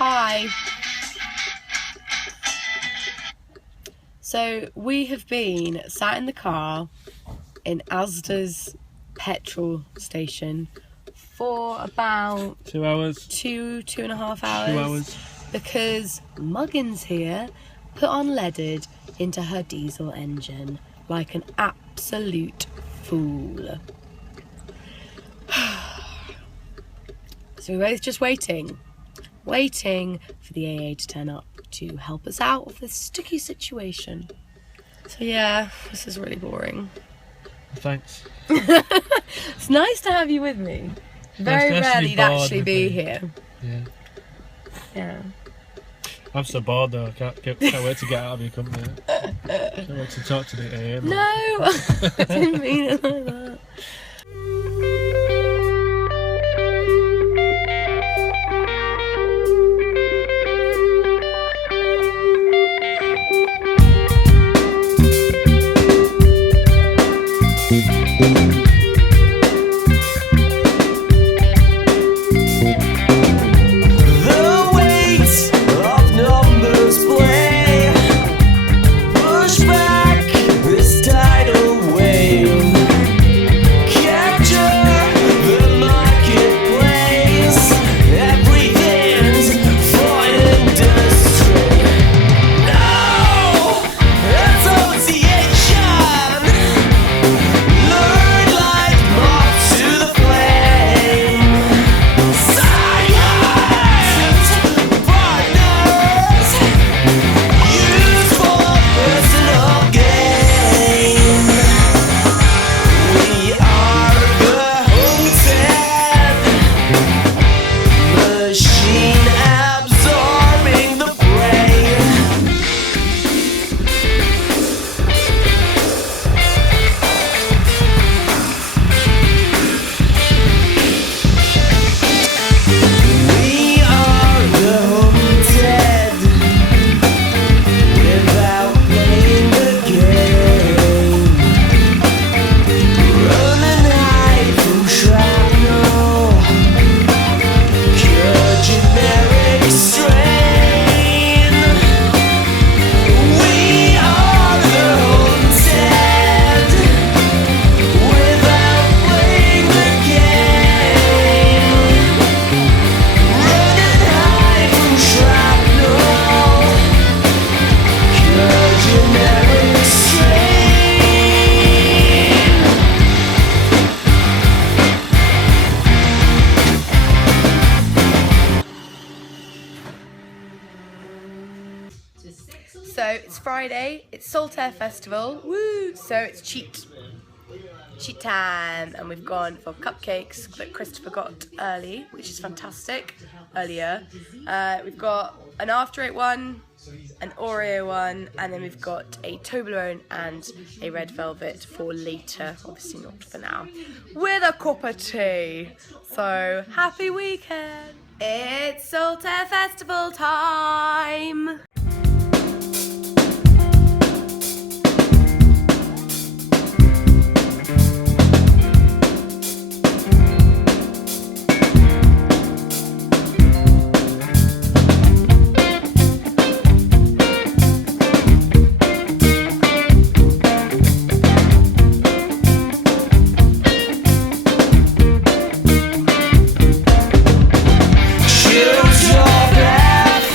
Hi. So we have been sat in the car in Asda's petrol station for about 2 hours. 2.5 hours. 2 hours. Because Muggins here put unleaded into her diesel engine like an absolute fool. So we're both just waiting for the AA to turn up to help us out of this sticky situation. So yeah, this is really boring. Thanks. It's nice to have you with me. Very nice to rarely be you'd bored actually with be me. here. Yeah. Yeah. I'm so bored though. I can't wait to get out of your company. Can't wait to talk to the AA. No, I didn't mean it like that. The weight of numbers play. Push back this tidal wave. Capture the marketplace. Everything's for industry. No association. Lured like moths to the flame. Silent partners used for personal gain. We are the haunted machine absorbing the brain. We are the haunted without playing the game. Run and hide from shrapnel. Cure generic strain. We are the haunted without playing the game. Run and hide from shrapnel. Cure generic strain. So it's Friday, it's Saltaire Festival, woo! So it's cheat time, and we've gone for cupcakes that Christopher got early, which is fantastic, earlier. We've got an after 8 one, an Oreo one, and then we've got a Toblerone and a red velvet for later, obviously not for now, with a cup of tea. So happy weekend! It's Saltaire Festival time! Choose your path.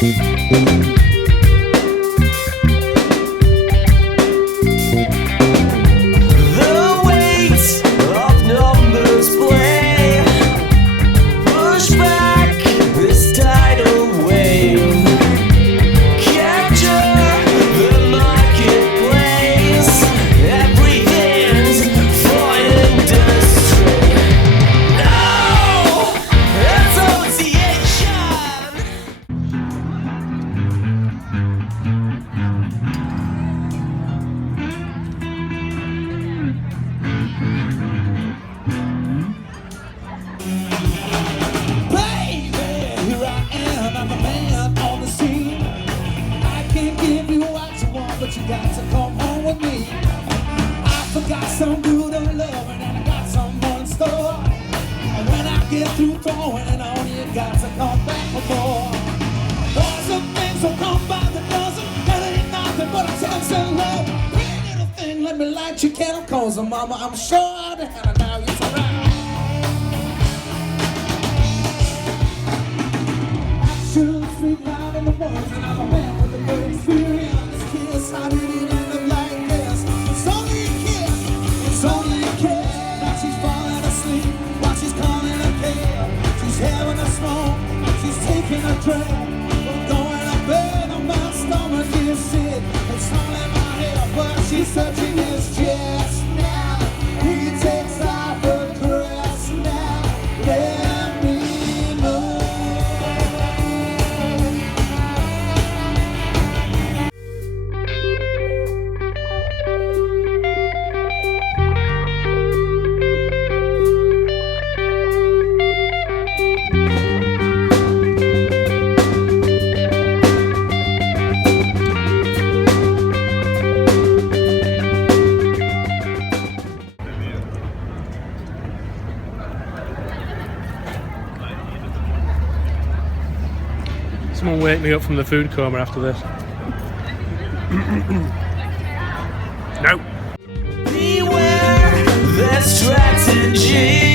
The weight of numbers play. Push back this tidal wave. Capture the marketplace. Everything's for industry. No! Association! Baby, here I am, I'm a man on the scene. I can't give you what you want, but you got to come home with me. I forgot some good of loving and I got some more in store. And when I get through throwing it on, you got to come back for more. Boys and things will come by the dozen, and it ain't nothing but a sense of love. Pretty little thing, let me light your candle, cause mama, I'm sure that hell now you're around. Street live in the woods, and I'm a man with a good experience. Kiss, how did it end up like this? It's only a kiss, it's only a kiss. Now she's falling asleep while she's calling a cab. She's having a smoke, she's taking a drink. I'm going to bed on my stomach is sick. It's all in my head, but she's touching his chest now. He takes off her dress now. Let me know. Someone wake me up from the food coma after this. No. Beware their strategy.